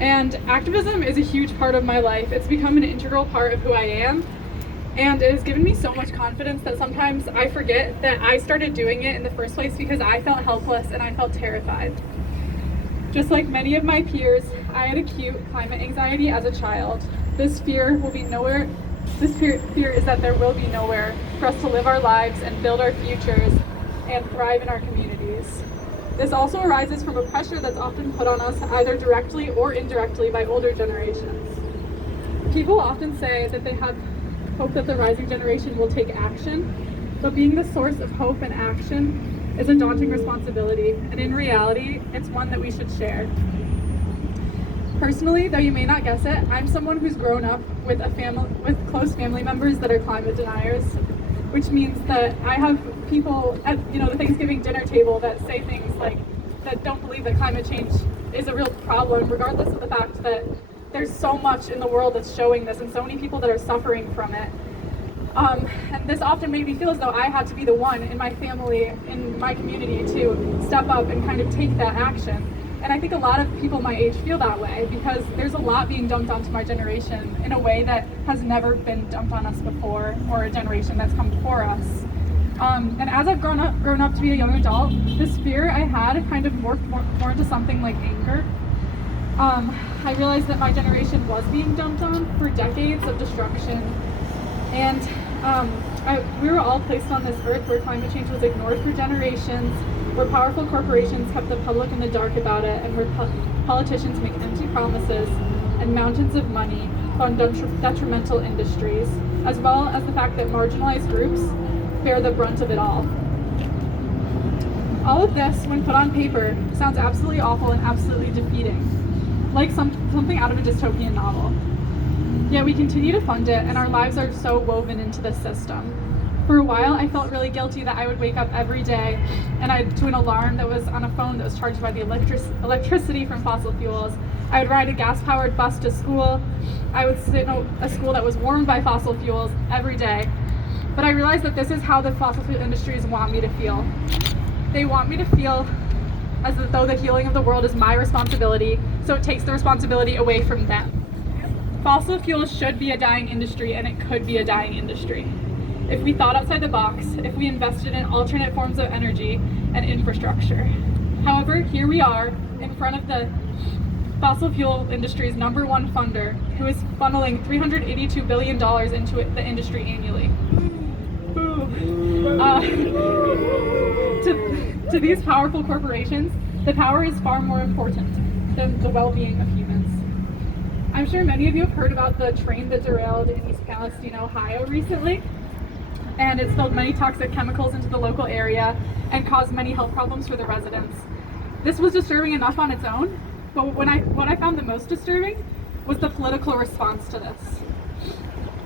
And activism is a huge part of my life. It's become an integral part of who I am. And it has given me so much confidence that sometimes I forget that I started doing it in the first place because I felt helpless and I felt terrified. Just like many of my peers, I had acute climate anxiety as a child. This fear is that there will be nowhere for us to live our lives and build our futures and thrive in our communities. This also arises from a pressure that's often put on us either directly or indirectly by older generations. People often say that they have hope that the rising generation will take action, but being the source of hope and action is a daunting responsibility, and in reality, it's one that we should share. Personally, though you may not guess it, I'm someone who's grown up with close family members that are climate deniers, which means that I have people at the Thanksgiving dinner table that say things like that don't believe that climate change is a real problem, regardless of the fact that there's so much in the world that's showing this and so many people that are suffering from it. And this often made me feel as though I had to be the one in my family, in my community, to step up and kind of take that action. And I think a lot of people my age feel that way because there's a lot being dumped onto my generation in a way that has never been dumped on us before, or a generation that's come before us. And as I've grown up to be a young adult, this fear I had kind of morphed more into something like anger. I realized that my generation was being dumped on for decades of destruction, and we were all placed on this earth where climate change was ignored for generations, where powerful corporations kept the public in the dark about it, and where politicians make empty promises and mountains of money fund detrimental industries, as well as the fact that marginalized groups bear the brunt of it all. All of this, when put on paper, sounds absolutely awful and absolutely defeating, like something out of a dystopian novel. Yet we continue to fund it, and our lives are so woven into the system. For a while, I felt really guilty that I would wake up every day to an alarm that was on a phone that was charged by the electricity from fossil fuels. I would ride a gas-powered bus to school. I would sit in a school that was warmed by fossil fuels every day. But I realized that this is how the fossil fuel industries want me to feel. They want me to feel as though the healing of the world is my responsibility, so it takes the responsibility away from them. Fossil fuels should be a dying industry, and it could be a dying industry if we thought outside the box, if we invested in alternate forms of energy and infrastructure. However, here we are in front of the fossil fuel industry's #1 funder, who is funneling $382 billion into the industry annually. To these powerful corporations, the power is far more important than the well-being of humans. I'm sure many of you have heard about the train that derailed in East Palestine, Ohio recently, and it spilled many toxic chemicals into the local area and caused many health problems for the residents. This was disturbing enough on its own, but what I found the most disturbing was the political response to this.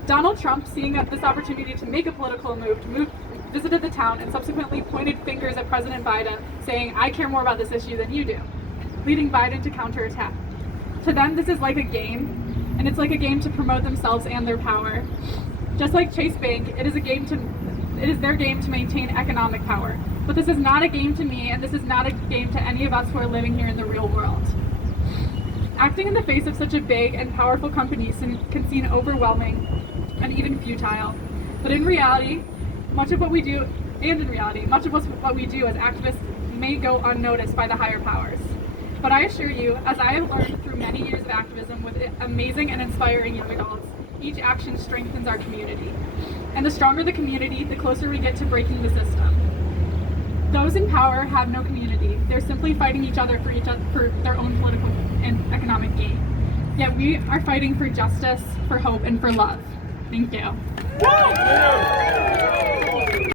Donald Trump, seeing this opportunity to make a political move, visited the town and subsequently pointed fingers at President Biden, saying, "I care more about this issue than you do," leading Biden to counterattack. To them, this is like a game, and it's like a game to promote themselves and their power. Just like Chase Bank, it is their game to maintain economic power. But this is not a game to me, and this is not a game to any of us who are living here in the real world. Acting in the face of such a big and powerful company can seem overwhelming and even futile. But in reality, much of what we do as activists may go unnoticed by the higher powers. But I assure you, as I have learned through many years of activism with amazing and inspiring young adults, each action strengthens our community. And the stronger the community, the closer we get to breaking the system. Those in power have no community. They're simply fighting each other for their own political and economic gain. Yet we are fighting for justice, for hope, and for love. Thank you.